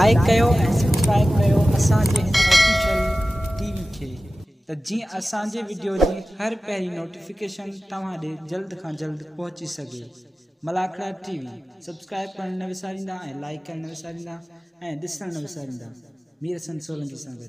Like कयो ऐं subscribe कयो असांजे हिन ऑफिशियल टीवी खे त जीअं असांजे वीडियो जी हर पहिरीं नोटिफिकेशन तव्हां ॾे जल्द खां जल्द पहुची सघे। मलाखड़ा टीवी सब्सक्राइब करण न विसारींदा ऐं लाइक करण न विसारींदा ऐं ॾिसण न विसारींदा। मीर हसन सोलंकी सां गॾु।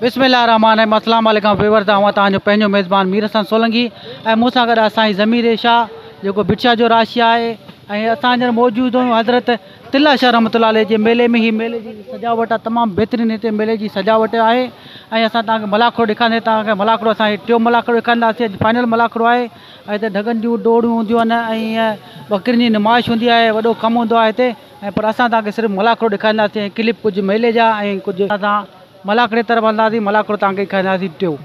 बिस्मिल्लाहिर्रहमानिर्रहीम। अस्सलाम वालेकुम व्यूअर्स, तव्हांजो पंहिंजो मेज़बान मीर हसन सोलंकी ऐं मूंसां गॾु असांजी ज़मीर शाह जेको बिरछा जो राशि आहे ऐं असां मौजूदु आहियूं हज़रत तिला शाह रहमतुल्लाह अलैह जे मेले में। ही मेले जी सजावट आहे तमामु बहितरीनु, हिते मेले जी सजावट आहे ऐं असां तव्हांखे मलाखड़ो ॾेखारींदे तव्हांखे मलाखड़ो असांखे टियों मलाखड़ो ॾेखारींदासीं। अॼु फाइनल मलाखड़ो आहे ऐं हिते ढगनि जूं डोड़ियूं हूंदियूं आहिनि ऐं बकरियुनि जी नुमाइश हूंदी आहे, वॾो कमु हूंदो आहे हिते। ऐं पर असां तव्हांखे सिर्फ़ु मलाखड़ो ॾेखारींदासीं ऐं क्लिप कुझु मेले जा ऐं कुझु असां मलाखड़े तरफ़ हलंदासीं। मलाखड़ो तव्हांखे ॾेखारींदासीं टियों।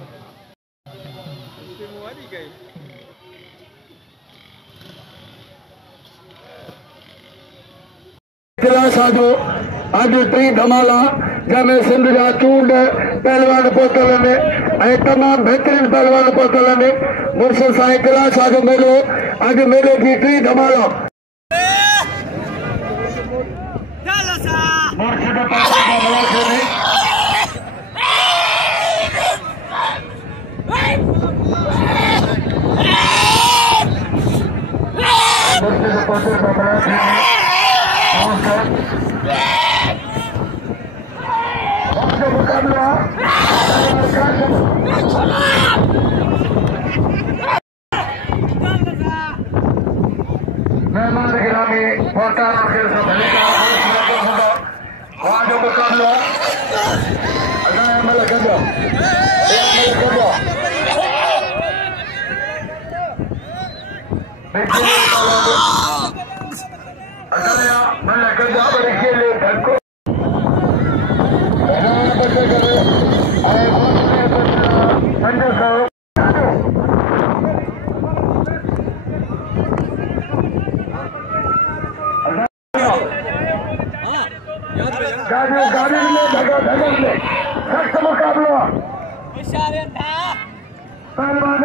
अॼु टी धमाला जंहिंमें सिंध जा चूंड पहलवान पहुतल आहिनि ऐं तमामु बहितरीनु पहलवान पहुतल आहिनि। मुर्शिद साईं तिला शाह जो मेलो, अॼु मेले जी टी धमाला मेहमान गिरामी गाड़ी में सख्त मुकाबला पहलवान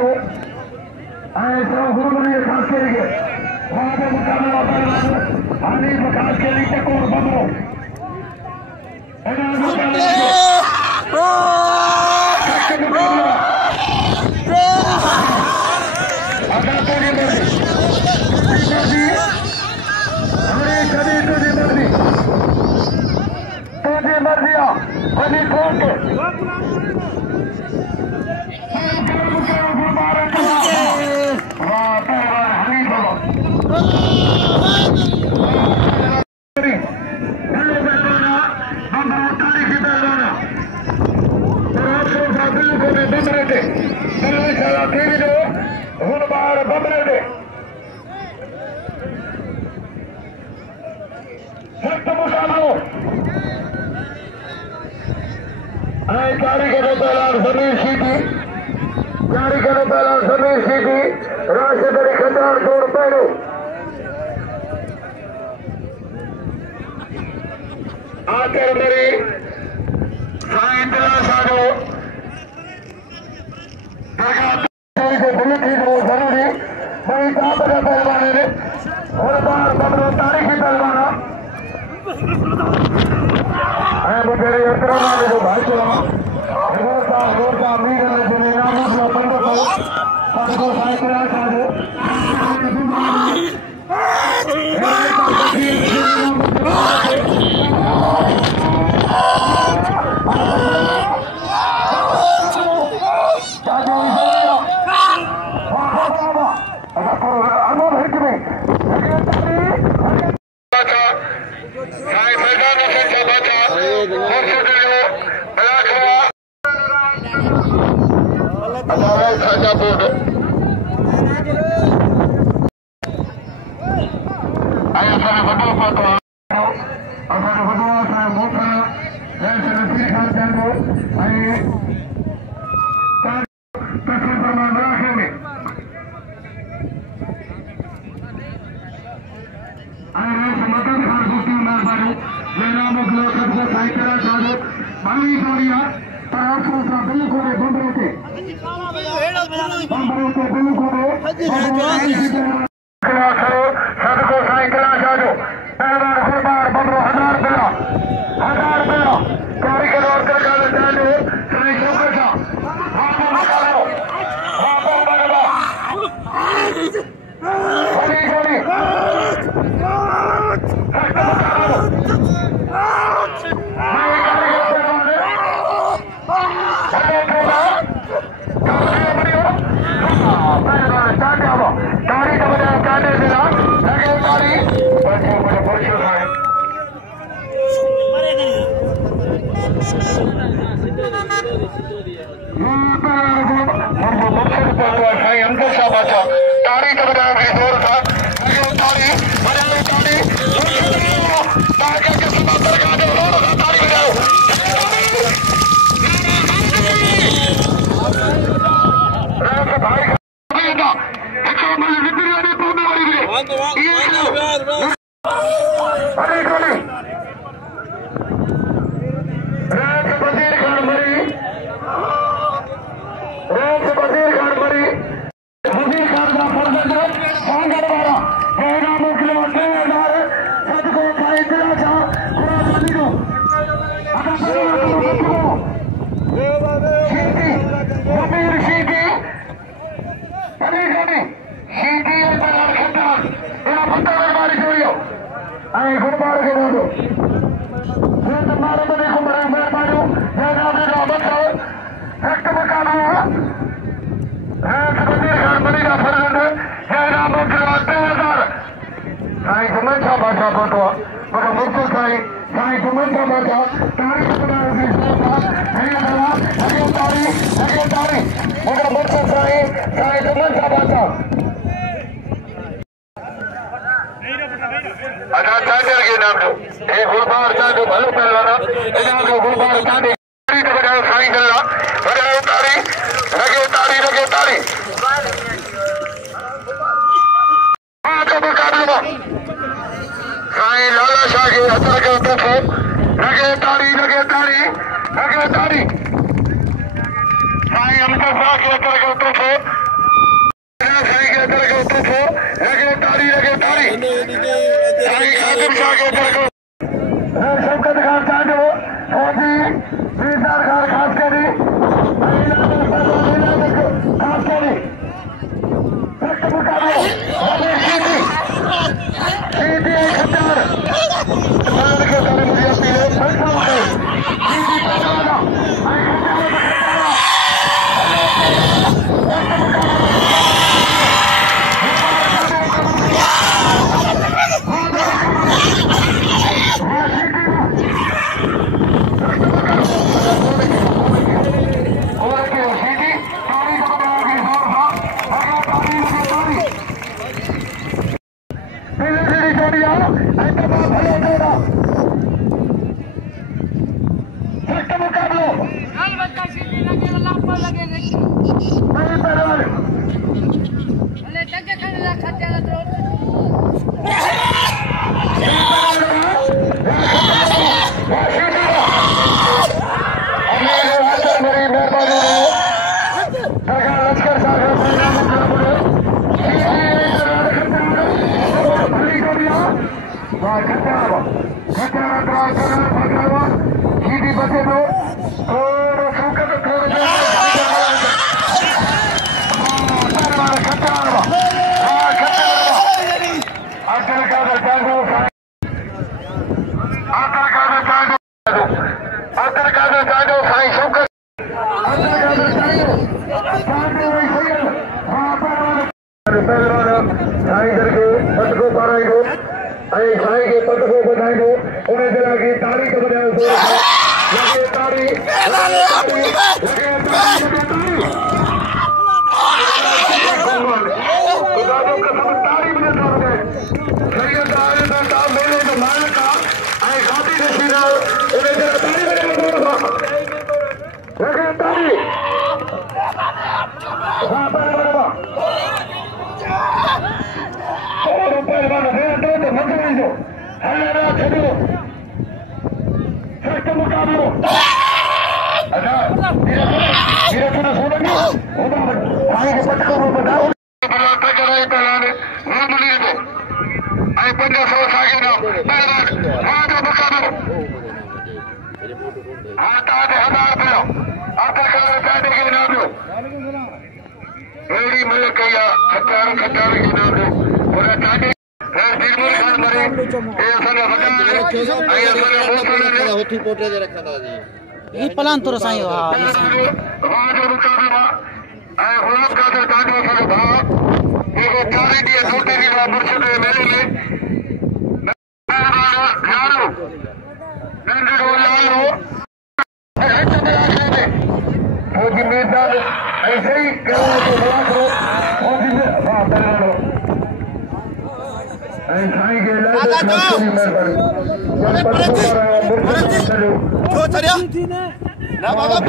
साजो ऐसा गुरुमनी खास करेंगे वहां पे मुकाबला पहलवान हानि खास के लिए टकोर बदलो राष्ट्रपति खंडार छोड़ पैरो आकर मेरी साइंतला साधो जरूरी बड़ी ताकत पहलवान ने और बार बदलो तारीखी पहलवाना मुझे जो भाई को रोजा मीर भैया ऐसा भले देना सख्त मुकाबलो पलान तुर साईं Rapat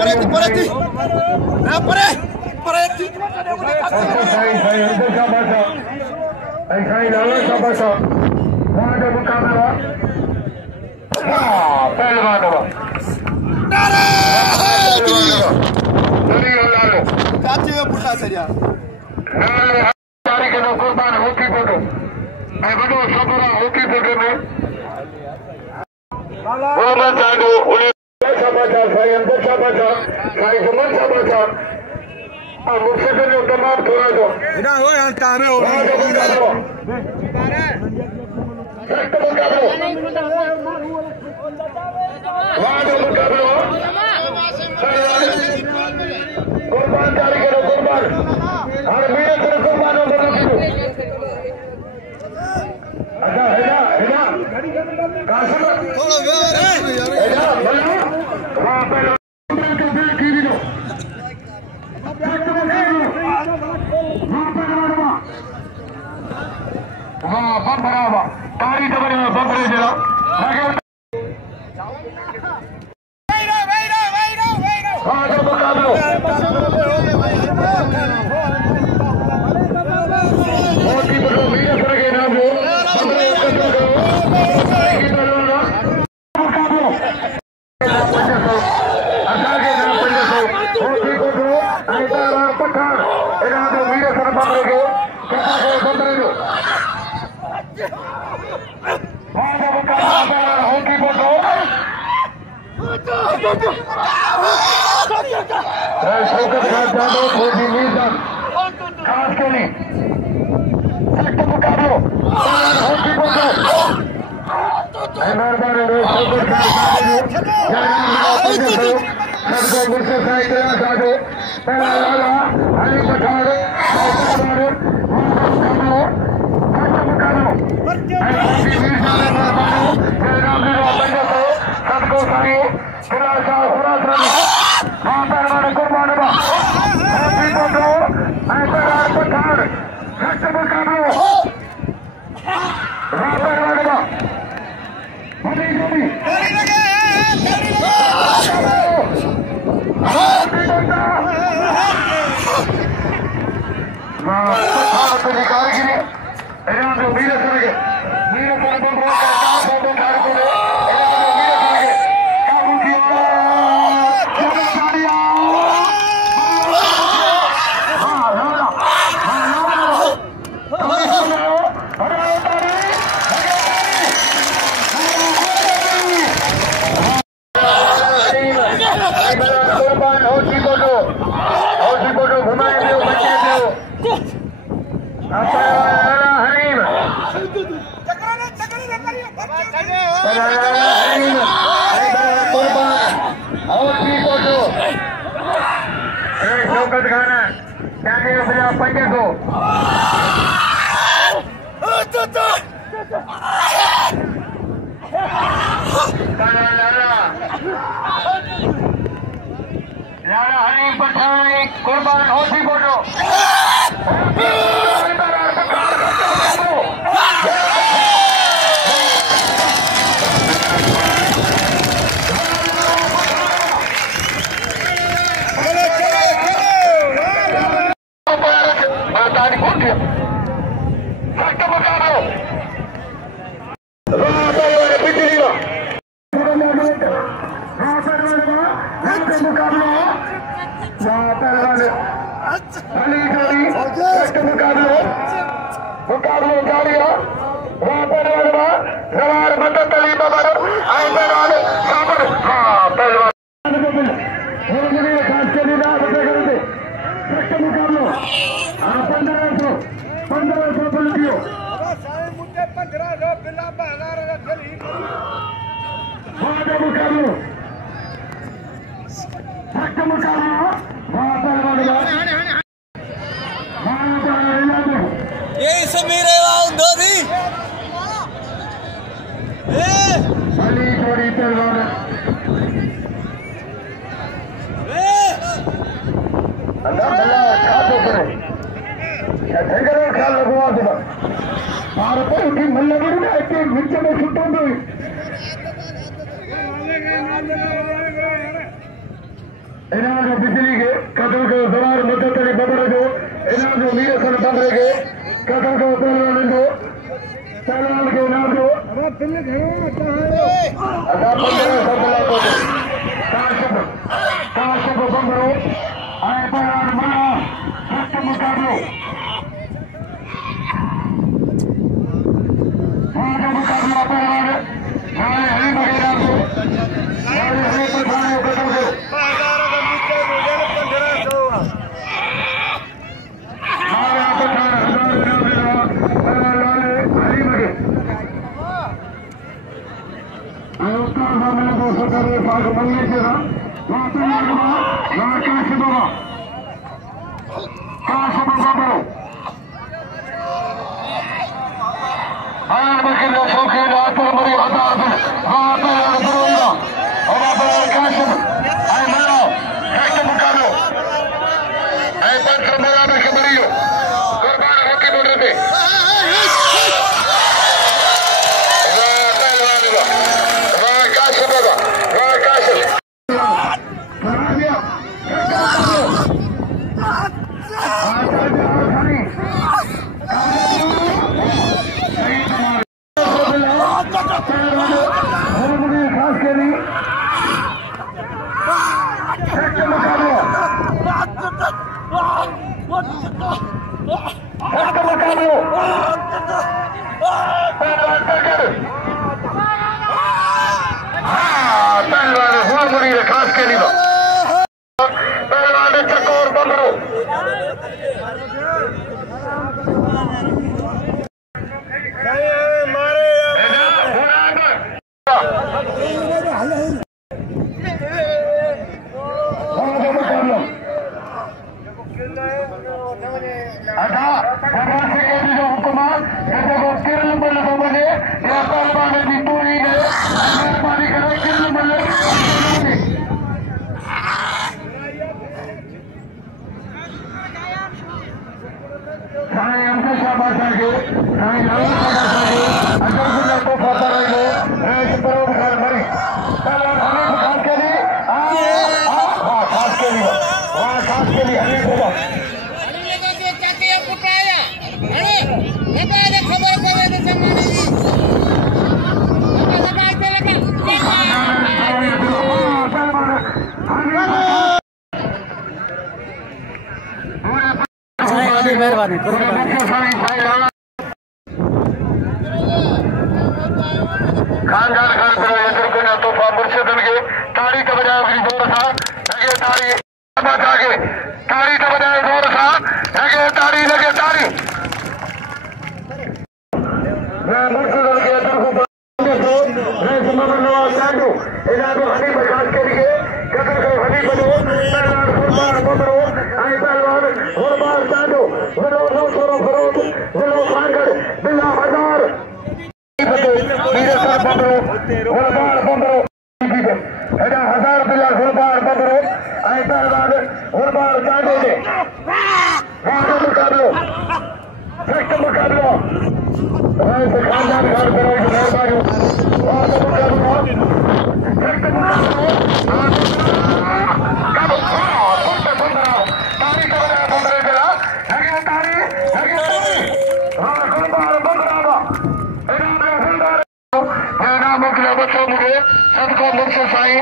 कुर्बान हो सी फोटो यही समीर है दोधी अली थोड़ी पहलवान ख्याल लगवा देगा भारत की मल्लगढ़ में ऐसे नीचे में छुट्टों में इन्होंने बिजली के कदम को सवार मदद करी बबड़ को इन्होंने वीर सन बबड़ के कदम को पहलवान के नाम को अगर 15 सबला को काशब बबड़ो आए पहलवान मना सत्य मुकाबलो मुकाबला पहलवान नाले हरी वगैरह को नाले हरी पठाने कदम को मेहरबानी खानदान खान करो इधर को ना तोहफा मुर्शिदन के ताड़ी का बजाय अपनी जोर सा लगे ताड़ी बजा के ताड़ी का बजाय जोर सा लगे ताड़ी मैं मुर्शिदन के इधर को मैं सुमन नवाज चांदू इधर को हनी बजाज के लिए कदर को हनी बनो पहलवान फुटबाल बबरो आई पहलवान फुटबाल चांदू विलो नो सोरो फरोज विलो खानगढ़ बिल्ला हजार मेरे सर बबरो फुटबाल बबरो एडा हजार बिल्ला फुटबाल बबरो आई पहलवान फुटबाल चांदू ने मुकाबलो सख्त मुकाबलो राइस खानदान खान करो मेहरबानी सबको मुझसे साई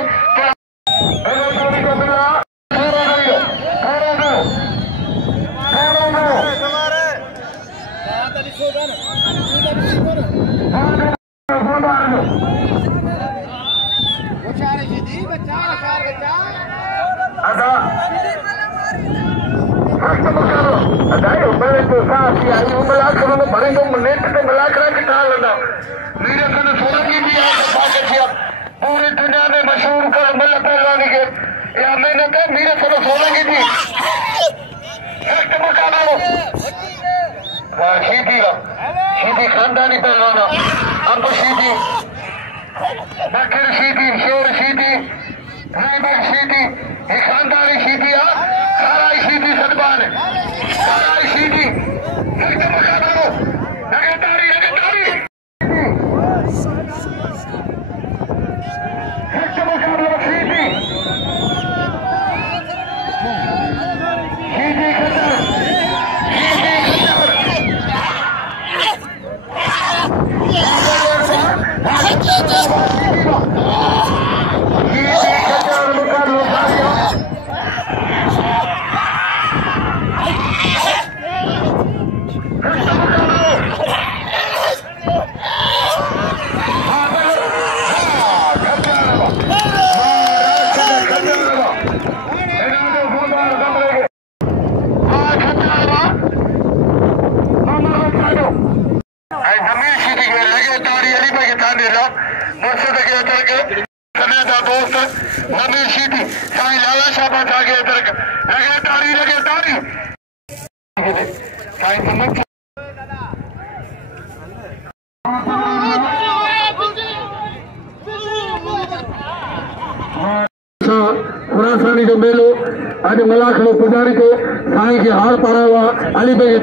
पूरी दुनिया में मशहूर कर मल्ल पहलवानी के या मैंने कहा मेरे सर सोलंगी थी शीदी खानदानी पहलवाना अब शीदी बकर शीदी शेर शीदी रायबग शीदी ये खानदानी शीदी सारा शीदी सदबान सारा शीदी लगातारी खुरासानी जो मेलो अॼु मलाखड़ो पुजारी थे साईं खे हार पारायो आहे अली भाई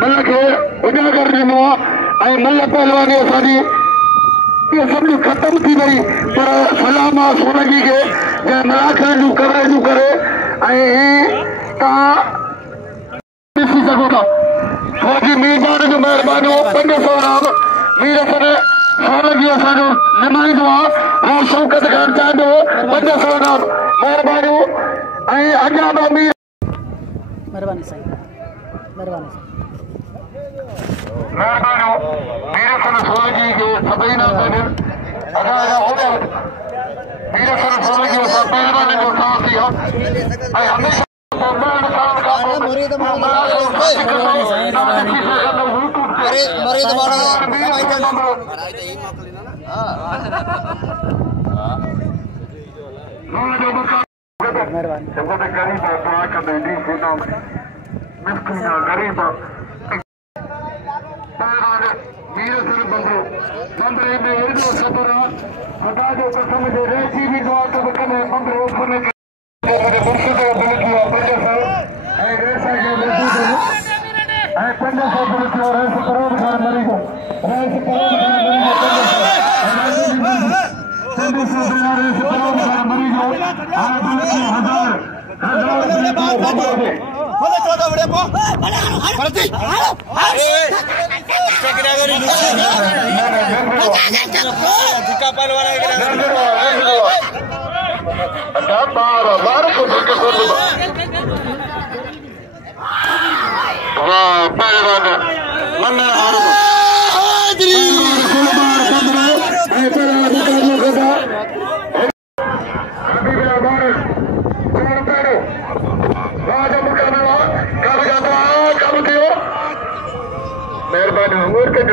मल खे उजागर ॾिनो आहे मल पहलवानी असांजी सभी खत्म थी वही पर सलाम आहे सोलंगी के मलाखड़ जूं कवरेजूं करे ॾिसी सघो था फौजी मीरबान जो महिरबानी 500 राम मीर सन सोलंगी असांजो निमाईंदो आहे शौकत खान चांडो 500 राम महिरबानी अॻियां बि मीर मेहरबानी साईं मेहरबानी मेहरबानी मीर सन सोलंगी के सभई नाम मीर सन सोलंगी असां पहलवान जो साथ थी हमेशा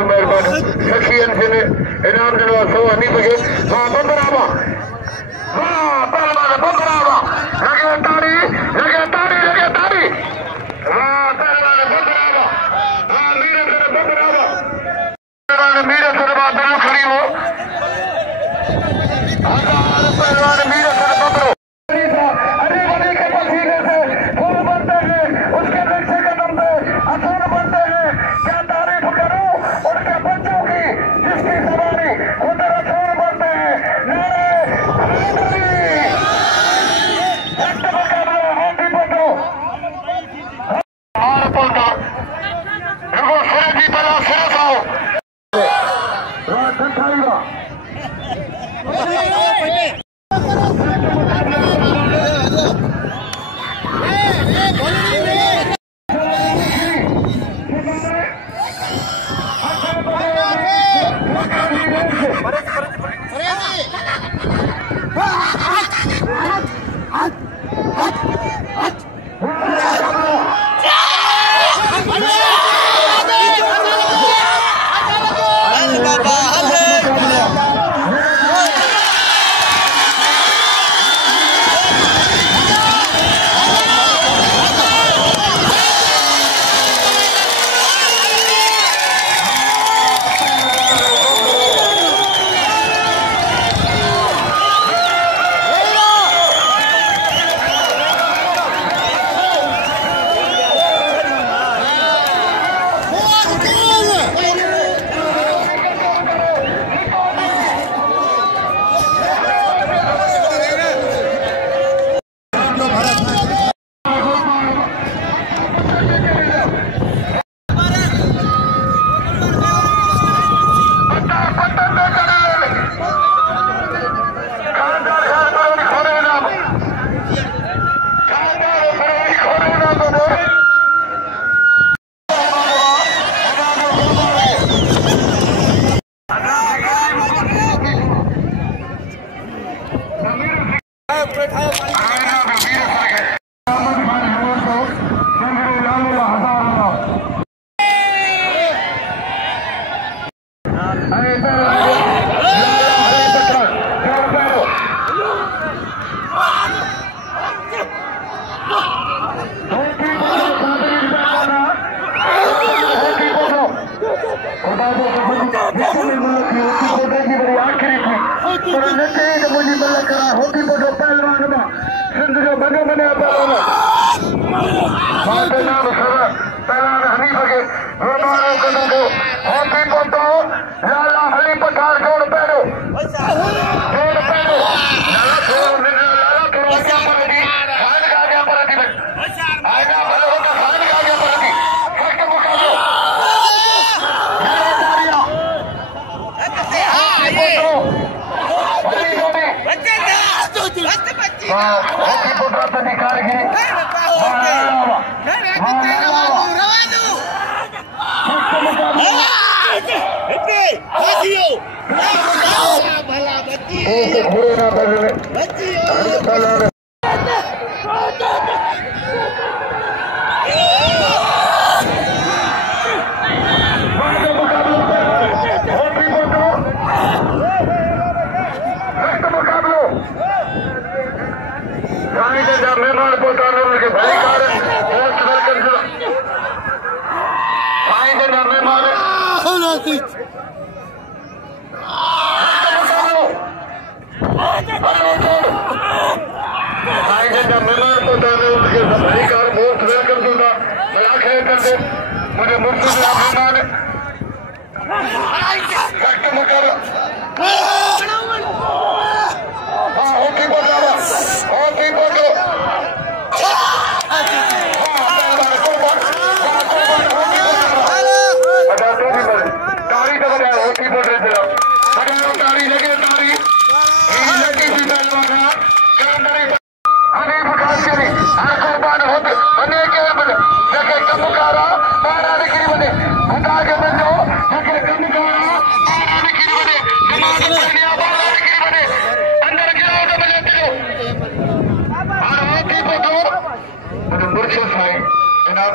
मेहरबानी सखियन से इनाम दिलवा सो नहीं सके हाँ बंदरावा हाँ पहलवान बंदरावा लगे ताड़ी हाँ पहलवान बंदरावा हाँ मीरे से बंदरावा मीरे से बात बिल्कुल खड़ी हो पहलवान मीरे से बंदरो अरे बने के पसीने से फूल बनते हैं उसके नक्शे कदम पे असूल बनते हैं क्या तारीफ करूं उनके बच्चों की जिसकी सवारी खुद रसूल बनते हैं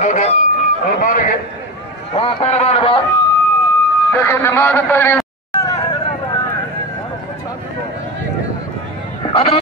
दो दे और मार के वहां पहलवान बा देखो दिमाग पड़ी अदा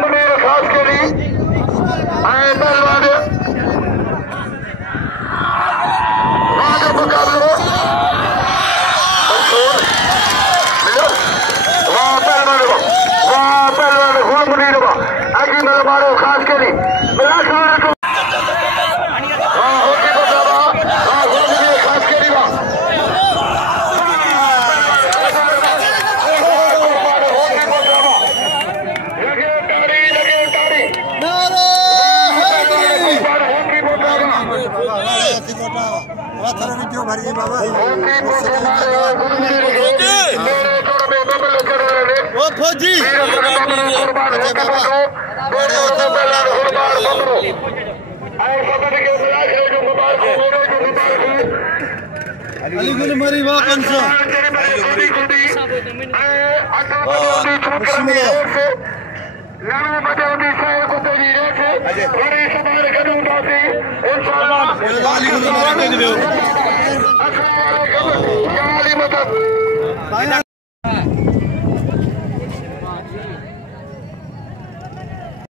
मुनीर खास के लिए आए पहलवान आगे मुकाबले वाह पहलवान हुआ मुनीर आगे मेरे मारो खास के लिए फौजी अली मरी वाह कंसा